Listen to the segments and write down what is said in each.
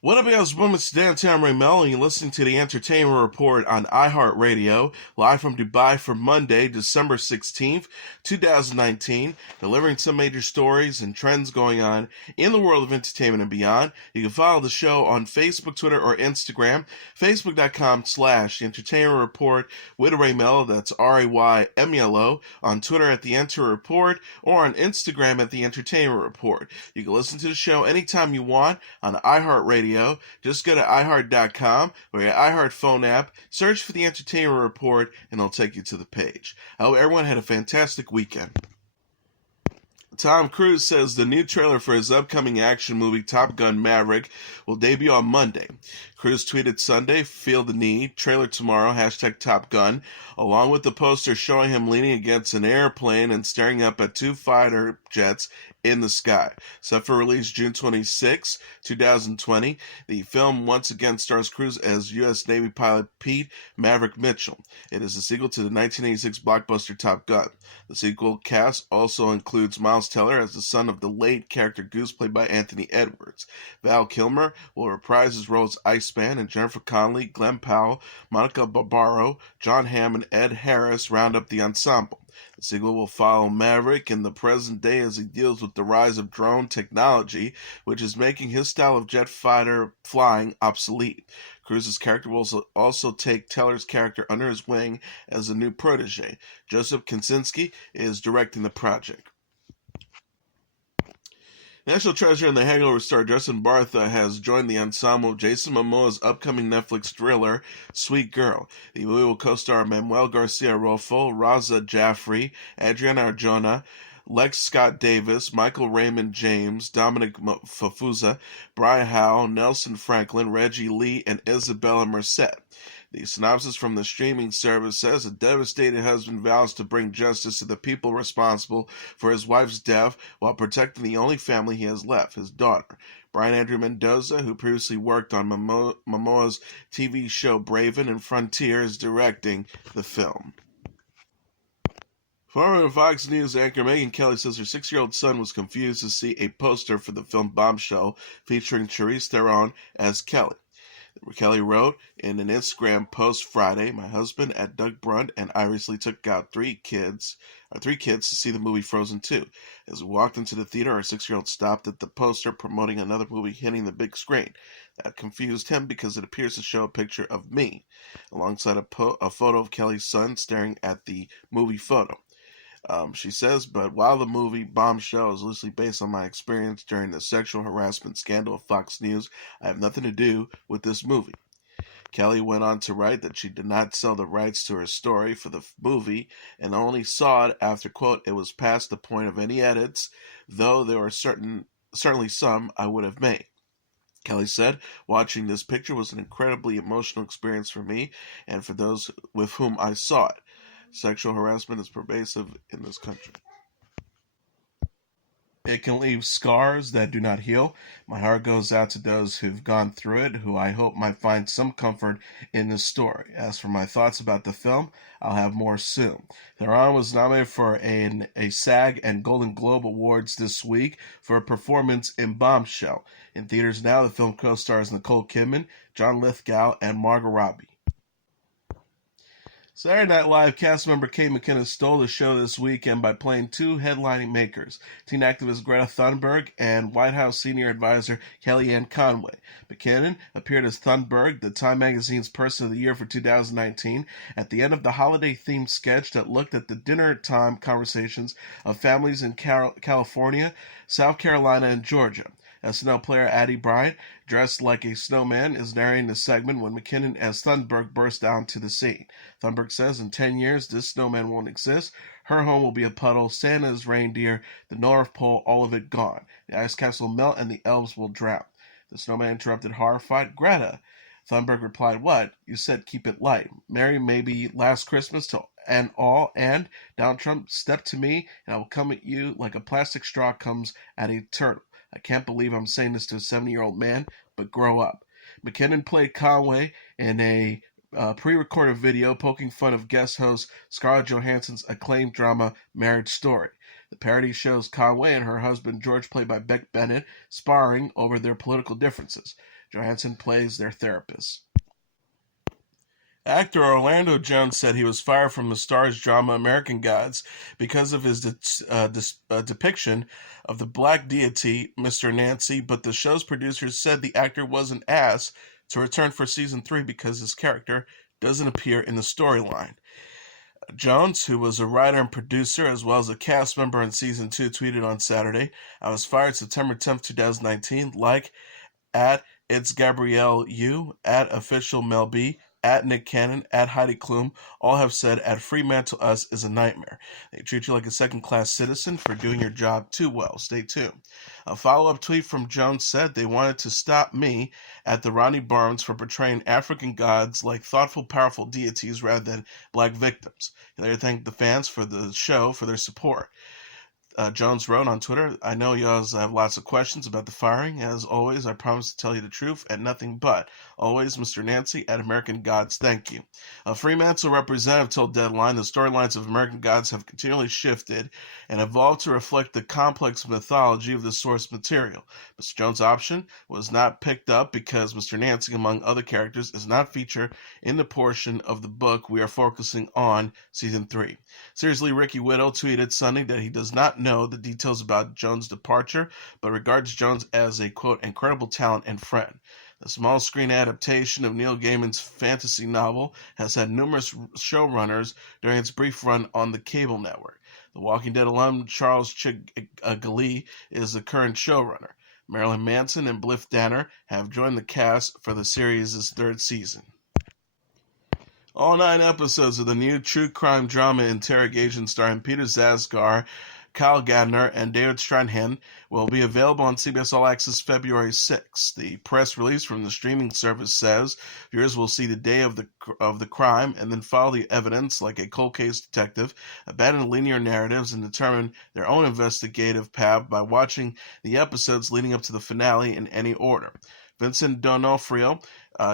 What up, guys? It's downtown Melo, and you're listening to the Entertainment Report on iHeartRadio, live from Dubai for Monday, December 16th, 2019, delivering some major stories and trends going on in the world of entertainment and beyond. You can follow the show on Facebook, Twitter, or Instagram, facebook.com/The Entertainment Report with Ray Melo, that's RAYMELO, on Twitter at The Enter Report, or on Instagram at The Entertainment Report. You can listen to the show anytime you want on iHeartRadio. Just go to iHeart.com or your iHeart phone app, search for the Entertainment Report, and it'll take you to the page. I hope everyone had a fantastic weekend. Tom Cruise says the new trailer for his upcoming action movie Top Gun Maverick will debut on Monday. Cruise tweeted Sunday, "Feel the need, trailer tomorrow, #Top Gun," along with the poster showing him leaning against an airplane and staring up at two fighter jets in the sky. Set for release June 26, 2020, the film once again stars Cruise as U.S. Navy pilot Pete Maverick Mitchell. It is a sequel to the 1986 blockbuster Top Gun. The sequel cast also includes Miles Teller as the son of the late character Goose, played by Anthony Edwards. Val Kilmer will reprise his role as Iceman, and Jennifer Connelly, Glenn Powell, Monica Barbaro, John Hamm, and Ed Harris round up the ensemble. The sequel will follow Maverick in the present day as he deals with the rise of drone technology, which is making his style of jet fighter flying obsolete. Cruise's character will also take Teller's character under his wing as a new protege. Joseph Kosinski is directing the project. National treasure and The Hangover star Justin Bartha has joined the ensemble of Jason Momoa's upcoming Netflix thriller, Sweet Girl. The movie will co-star Manuel Garcia Rofo, Raza Jaffrey, Adriana Arjona, Lex Scott Davis, Michael Raymond James, Dominic Fafuza, Brian Howe, Nelson Franklin, Reggie Lee, and Isabella Merced. The synopsis from the streaming service says a devastated husband vows to bring justice to the people responsible for his wife's death while protecting the only family he has left, his daughter. Brian Andrew Mendoza, who previously worked on Momoa's TV show Braven and Frontier, is directing the film. Former Fox News anchor Megyn Kelly says her 6-year-old son was confused to see a poster for the film Bombshell featuring Charlize Theron as Kelly. Kelly wrote in an Instagram post Friday, "My husband at Doug Brunt and I recently took out three kids to see the movie Frozen 2. As we walked into the theater, our 6-year-old stopped at the poster promoting another movie hitting the big screen. That confused him because it appears to show a picture of me, alongside a photo of Kelly's son staring at the movie photo." She says, "But while the movie Bombshell is loosely based on my experience during the sexual harassment scandal of Fox News, I have nothing to do with this movie." Kelly went on to write that she did not sell the rights to her story for the movie and only saw it after, quote, "it was past the point of any edits, though there were certainly some I would have made." Kelly said, "Watching this picture was an incredibly emotional experience for me and for those with whom I saw it. Sexual harassment is pervasive in this country. It can leave scars that do not heal. My heart goes out to those who've gone through it, who I hope might find some comfort in this story. As for my thoughts about the film, I'll have more soon." Theron was nominated for a SAG and Golden Globe Awards this week for a performance in Bombshell. In theaters now, the film co-stars Nicole Kidman, John Lithgow, and Margot Robbie. Saturday Night Live cast member Kate McKinnon stole the show this weekend by playing two headlining makers, teen activist Greta Thunberg and White House senior advisor Kellyanne Conway. McKinnon appeared as Thunberg, the Time magazine's Person of the Year for 2019, at the end of the holiday-themed sketch that looked at the dinner-time conversations of families in California, South Carolina, and Georgia. SNL player Addie Bryant, dressed like a snowman, is narrating the segment when McKinnon as Thunberg bursts onto the scene. Thunberg says in 10 years, this snowman won't exist. Her home will be a puddle, Santa's reindeer, the North Pole, all of it gone. The ice caps will melt and the elves will drown. The snowman interrupted, horrified, "Greta." Thunberg replied, "What? You said keep it light. Merry maybe last Christmas to and all, and Donald Trump, step to me and I will come at you like a plastic straw comes at a turtle. I can't believe I'm saying this to a 70-year-old man, but grow up." McKinnon played Conway in a pre-recorded video poking fun of guest host Scarlett Johansson's acclaimed drama Marriage Story. The parody shows Conway and her husband George, played by Beck Bennett, sparring over their political differences. Johansson plays their therapist. Actor Orlando Jones said he was fired from the Star's drama American Gods because of his depiction of the black deity, Mr. Nancy, but the show's producers said the actor wasn't asked to return for season 3 because his character doesn't appear in the storyline. Jones, who was a writer and producer as well as a cast member in season 2, tweeted on Saturday, "I was fired September 10th, 2019, like at It's Gabrielle U, at Official Mel B, at Nick Cannon, at Heidi Klum, all have said at Freemantle Us is a nightmare. They treat you like a second-class citizen for doing your job too well. Stay tuned." A follow-up tweet from Jones said they wanted to stop me at the Ronnie Barnes for portraying African gods like thoughtful, powerful deities rather than black victims. He later thanked the fans for the show for their support. Jones wrote on Twitter, "I know you all have lots of questions about the firing. As always, I promise to tell you the truth and nothing but. Always, Mr. Nancy at American Gods, thank you." A Fremantle representative told Deadline the storylines of American Gods have continually shifted and evolved to reflect the complex mythology of the source material. Mr. Jones' option was not picked up because Mr. Nancy, among other characters, is not featured in the portion of the book we are focusing on season 3. Seriously, Ricky Whittle tweeted Sunday that he does not know the details about Jones' departure, but regards Jones as a, quote, incredible talent and friend. The small screen adaptation of Neil Gaiman's fantasy novel has had numerous showrunners during its brief run on the cable network. The Walking Dead alum Charles Chigali is the current showrunner. Marilyn Manson and Blythe Danner have joined the cast for the series' 3rd season. All 9 episodes of the new true crime drama Interrogation Star Peter Sarsgaard, Kyle Gardner, and David Strathairn will be available on CBS All Access February 6th. The press release from the streaming service says viewers will see the day of the crime and then follow the evidence like a cold case detective, abandon linear narratives, and determine their own investigative path by watching the episodes leading up to the finale in any order. Vincent D'Onofrio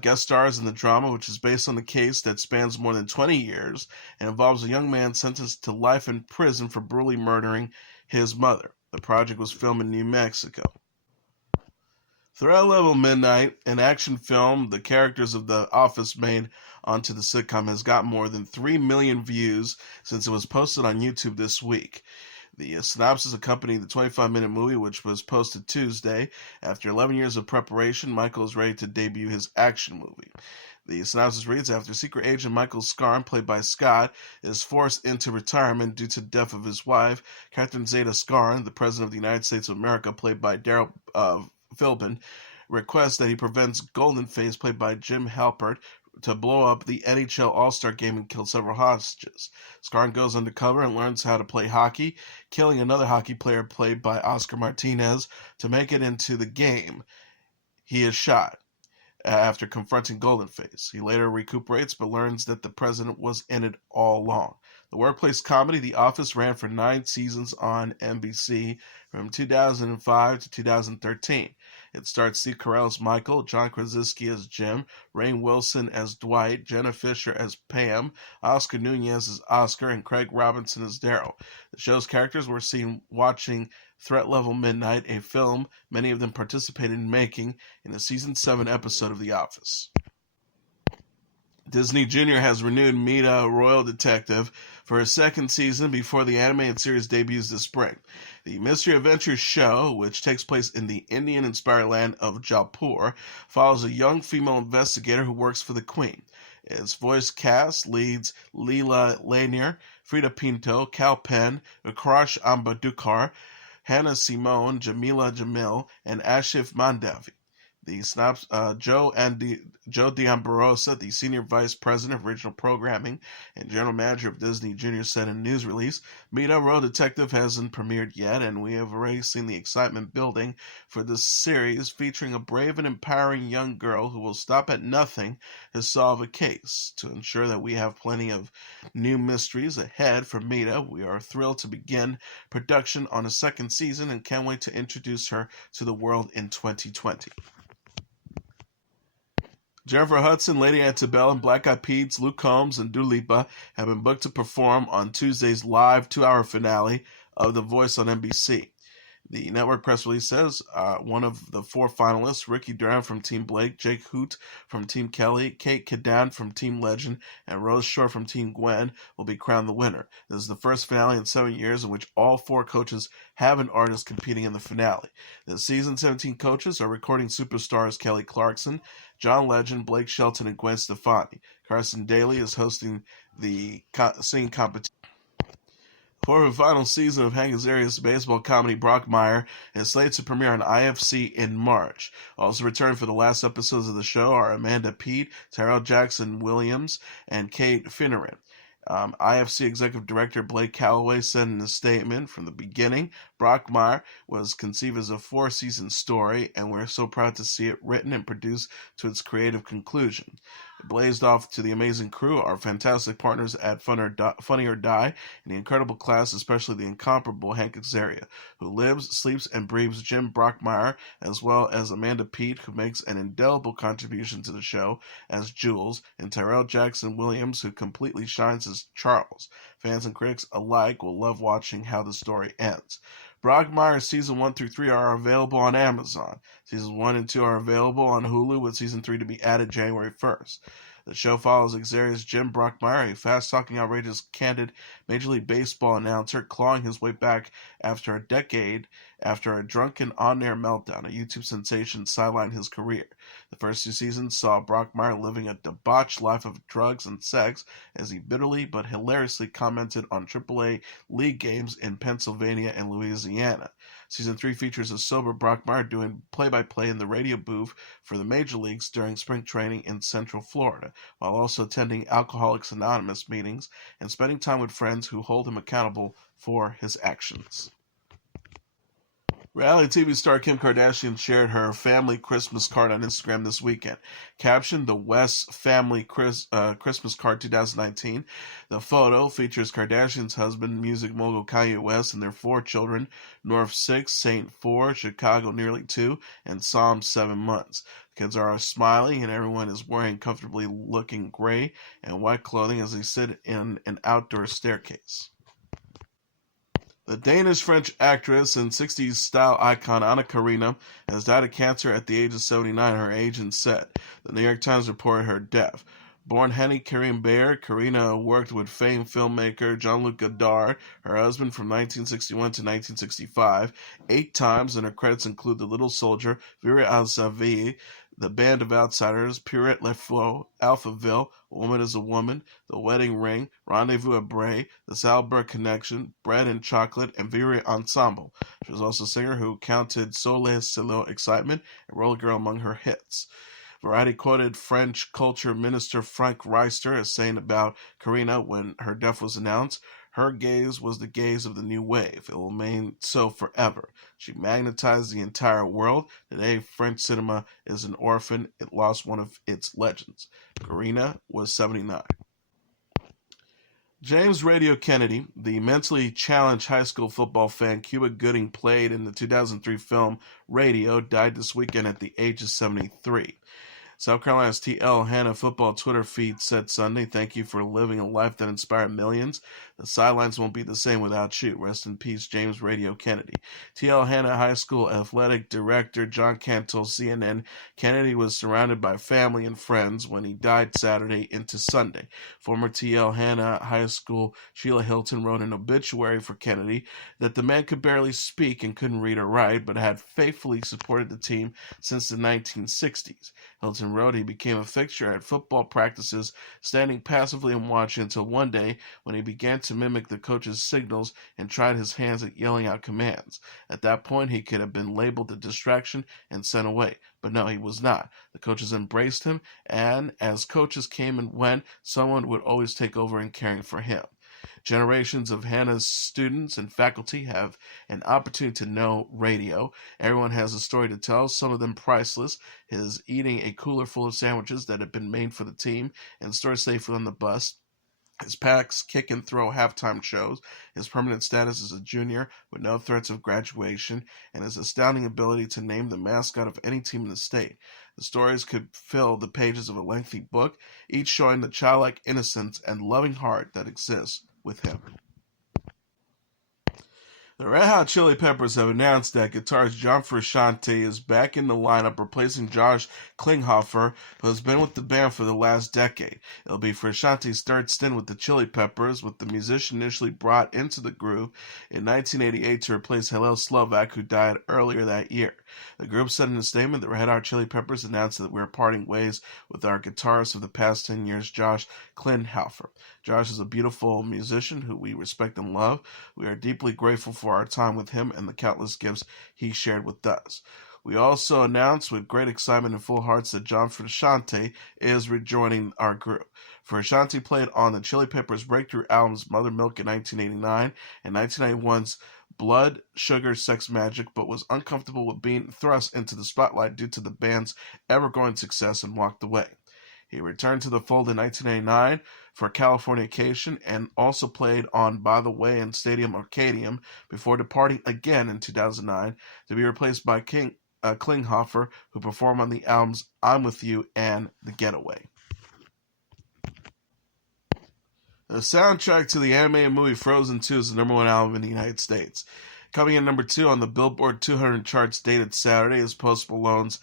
guest stars in the drama, which is based on the case that spans more than 20 years and involves a young man sentenced to life in prison for brutally murdering his mother. The project was filmed in New Mexico. Threat Level Midnight, an action film the characters of The Office made onto the sitcom, has got more than 3 million views since it was posted on YouTube this week. The synopsis accompanied the 25-minute movie, which was posted Tuesday. After 11 years of preparation, Michael is ready to debut his action movie. The synopsis reads, after secret agent Michael Scarn, played by Scott, is forced into retirement due to the death of his wife, Catherine Zeta-Scarn, the President of the United States of America, played by Daryl Philbin, requests that he prevents Golden Face, played by Jim Halpert, to blow up the NHL All-Star game and kill several hostages. Scarn goes undercover and learns how to play hockey, killing another hockey player played by Oscar Martinez. To make it into the game, he is shot after confronting Golden Face. He later recuperates but learns that the president was in it all along. The workplace comedy The Office ran for 9 seasons on NBC from 2005 to 2013. It starred Steve Carell as Michael, John Krasinski as Jim, Rainn Wilson as Dwight, Jenna Fisher as Pam, Oscar Nunez as Oscar, and Craig Robinson as Daryl. The show's characters were seen watching Threat Level Midnight, a film many of them participated in making in a season 7 episode of The Office. Disney Junior has renewed Mina, Royal Detective, for a 2nd season before the animated series debuts this spring. The Mystery Adventure show, which takes place in the Indian-inspired land of Jaipur, follows a young female investigator who works for the Queen. Its voice cast leads Leela Lanier, Frida Pinto, Cal Penn, Akrash Ambadukar, Hannah Simone, Jamila Jamil, and Ashif Mandavi. The Joe D'Ambrosio, the Senior Vice President of Original Programming and General Manager of Disney Junior, said in a news release, Mina, Royal Detective hasn't premiered yet, and we have already seen the excitement building for this series featuring a brave and empowering young girl who will stop at nothing to solve a case. To ensure that we have plenty of new mysteries ahead for Mina, we are thrilled to begin production on a 2nd season and can't wait to introduce her to the world in 2020. Jennifer Hudson, Lady Antebellum, Black Eyed Peas, Luke Combs, and Dua Lipa have been booked to perform on Tuesday's live 2-hour finale of The Voice on NBC. The network press release says one of the 4 finalists, Ricky Durham from Team Blake, Jake Hoot from Team Kelly, Kate Cadan from Team Legend, and Rose Shore from Team Gwen, will be crowned the winner. This is the first finale in 7 years in which all 4 coaches have an artist competing in the finale. The season 17 coaches are recording superstars Kelly Clarkson, John Legend, Blake Shelton, and Gwen Stefani. Carson Daly is hosting the singing competition. For the final season of Hank Azaria's baseball comedy Brockmire is slated to premiere on IFC in March. Also returning for the last episodes of the show are Amanda Peet, Tyrell Jackson Williams, and Kate Finneran. IFC Executive Director Blake Calloway said in a statement, "From the beginning, Brockmire was conceived as a 4-season story, and we're so proud to see it written and produced to its creative conclusion. It blazed off to the amazing crew, our fantastic partners at Funny or Die, and the incredible class, especially the incomparable Hank Azaria, who lives, sleeps, and breathes Jim Brockmire, as well as Amanda Peet, who makes an indelible contribution to the show as Jules, and Tyrell Jackson Williams, who completely shines as Charles. Fans and critics alike will love watching how the story ends." Brockmire Season 1 through 3 are available on Amazon. Seasons 1 and 2 are available on Hulu, with Season 3 to be added January 1st. The show follows Azaria's Jim Brockmire, a fast-talking, outrageous, candid Major League Baseball announcer clawing his way back after a decade after a drunken on-air meltdown. A YouTube sensation sidelined his career. The first 2 seasons saw Brockmire living a debauched life of drugs and sex as he bitterly but hilariously commented on AAA league games in Pennsylvania and Louisiana. Season 3 features a sober Brockmire doing play-by-play in the radio booth for the major leagues during spring training in Central Florida, while also attending Alcoholics Anonymous meetings and spending time with friends who hold him accountable for his actions. Reality TV star Kim Kardashian shared her family Christmas card on Instagram this weekend. Captioned "The West Family Christmas Card 2019." The photo features Kardashian's husband, music mogul Kanye West, and their 4 children, North 6, Saint 4, Chicago nearly 2, and Psalm 7 months. The kids are smiling, and everyone is wearing comfortably looking gray and white clothing as they sit in an outdoor staircase. The Danish-French actress and 60s style icon Anna Karina has died of cancer at the age of 79, her age and set. The New York Times reported her death. Born Henny Karim Bayer, Karina worked with famed filmmaker Jean-Luc Godard, her husband, from 1961 to 1965, 8 times, and her credits include The Little Soldier, Vera Alzavi, The Band of Outsiders, Pierrette Lefaux, Alphaville, A Woman is a Woman, The Wedding Ring, Rendezvous at Bray, The Salzburg Connection, Bread and Chocolate, and Viré Ensemble. She was also a singer who counted Soleil Solo Excitement and Roller Girl among her hits. Variety quoted French culture minister Frank Reister as saying about Karina when her death was announced, "Her gaze was the gaze of the new wave. It will remain so forever. She magnetized the entire world. Today, French cinema is an orphan. It lost one of its legends." Karina was 79. James Radio Kennedy, the mentally challenged high school football fan Cuba Gooding played in the 2003 film Radio, died this weekend at the age of 73. South Carolina's T.L. Hanna football Twitter feed said Sunday, "Thank you for living a life that inspired millions. The sidelines won't be the same without you. Rest in peace, James Radio Kennedy." T.L. Hanna High School Athletic Director John Kent told CNN Kennedy was surrounded by family and friends when he died Saturday into Sunday. Former T.L. Hanna High School Sheila Hilton wrote an obituary for Kennedy that the man could barely speak and couldn't read or write, but had faithfully supported the team since the 1960s. Hilton wrote he became a fixture at football practices, standing passively and watching until one day when he began to mimic the coach's signals and tried his hands at yelling out commands. At that point, he could have been labeled a distraction and sent away, but no, he was not. The coaches embraced him, and as coaches came and went, someone would always take over in caring for him. Generations of Hannah's students and faculty have an opportunity to know radio. Everyone has a story to tell, some of them priceless. His eating a cooler full of sandwiches that had been made for the team and stored safely on the bus. His Packs kick and throw halftime shows, his permanent status as a junior with no threats of graduation, and his astounding ability to name the mascot of any team in the state. The stories could fill the pages of a lengthy book, each showing the childlike innocence and loving heart that exists with him. The Red Hot Chili Peppers have announced that guitarist John Frusciante is back in the lineup, replacing Josh Klinghoffer, who has been with the band for the last decade. It'll be Frusciante's third stint with the Chili Peppers, with the musician initially brought into the group in 1988 to replace Hillel Slovak, who died earlier that year. The group said in a statement, the Red Hot Chili Peppers announced that we're parting ways with our guitarist of the past 10 years, Josh Klinghoffer. Josh is a beautiful musician who we respect and love. We are deeply grateful for our time with him and the countless gifts he shared with us. We also announced with great excitement and full hearts that John Frusciante is rejoining our group. Frusciante played on the Chili Peppers' breakthrough albums Mother Milk in 1989 and 1991's Blood, Sugar, Sex Magic, but was uncomfortable with being thrust into the spotlight due to the band's ever-growing success and walked away. He returned to the fold in 1989 for Californication and also played on By the Way and Stadium Arcadium before departing again in 2009 to be replaced by Klinghoffer, who performed on the albums I'm With You and The Getaway. The soundtrack to the animated movie Frozen 2 is the number one album in the United States. Coming in number 2 on the Billboard 200 charts dated Saturday is Post Malone's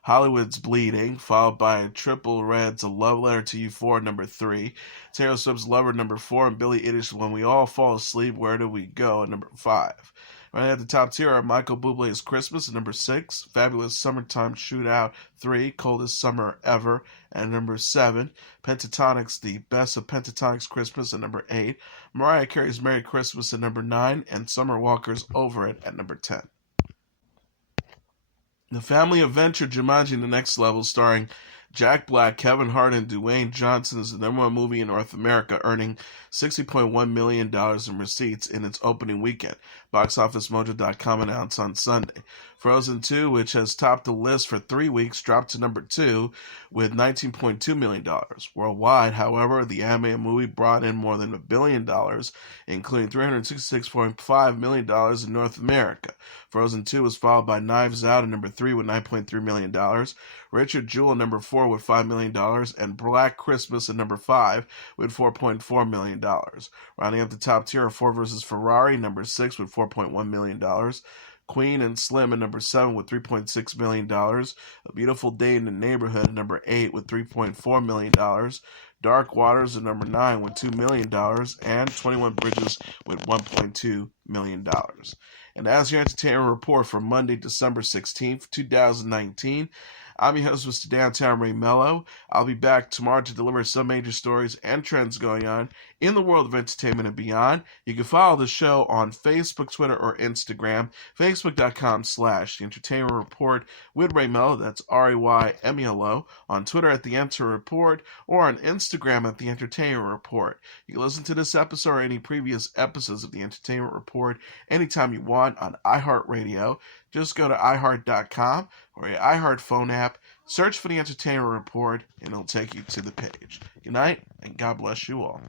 Hollywood's Bleeding, followed by Triple Red's A Love Letter to You 4, number 3, Taylor Swift's Lover, number 4, and Billie Eilish's When We All Fall Asleep, Where Do We Go, at number 5. Right at the top tier are Michael Bublé's Christmas at number 6, Fabulous Summertime Shootout 3, Coldest Summer Ever at number 7, Pentatonix, The Best of Pentatonix Christmas at number 8, Mariah Carey's Merry Christmas at number 9, and Summer Walker's Over It at number 10. The family adventure Jumanji: The Next Level, starring Jack Black, Kevin Hart, and Dwayne Johnson, is the number one movie in North America, earning $60.1 million in receipts in its opening weekend. BoxOfficeMojo.com announced on Sunday. Frozen 2, which has topped the list for 3 weeks, dropped to number 2 with $19.2 million. Worldwide, however, the animated movie brought in more than $1 billion, including $366.5 million in North America. Frozen 2 was followed by Knives Out at number 3 with $9.3 million, Richard Jewell at number 4 with $5 million, and Black Christmas at number 5 with $4.4 million. Rounding up the top tier are Ford vs. Ferrari, number 6 with $4.1 million, Queen and Slim at number 7 with $3.6 million, A Beautiful Day in the Neighborhood at number 8 with $3.4 million, Dark Waters at number 9 with $2 million, and 21 Bridges with $1.2 million. And as your entertainment report for Monday, December 16th, 2019, I'm your host, Mr. Downtown Ray Melo. I'll be back tomorrow to deliver some major stories and trends going on in the world of entertainment and beyond. You can follow the show on Facebook, Twitter, or Instagram. Facebook.com/The Entertainment Report with Ray Melo. That's RAYMELO. On Twitter at The Enter Report, or on Instagram at The Entertainment Report. You can listen to this episode or any previous episodes of The Entertainment Report anytime you want on iHeartRadio. Just go to iHeart.com or your iHeart phone app, search for The Entertainment Report, and it'll take you to the page. Good night, and God bless you all.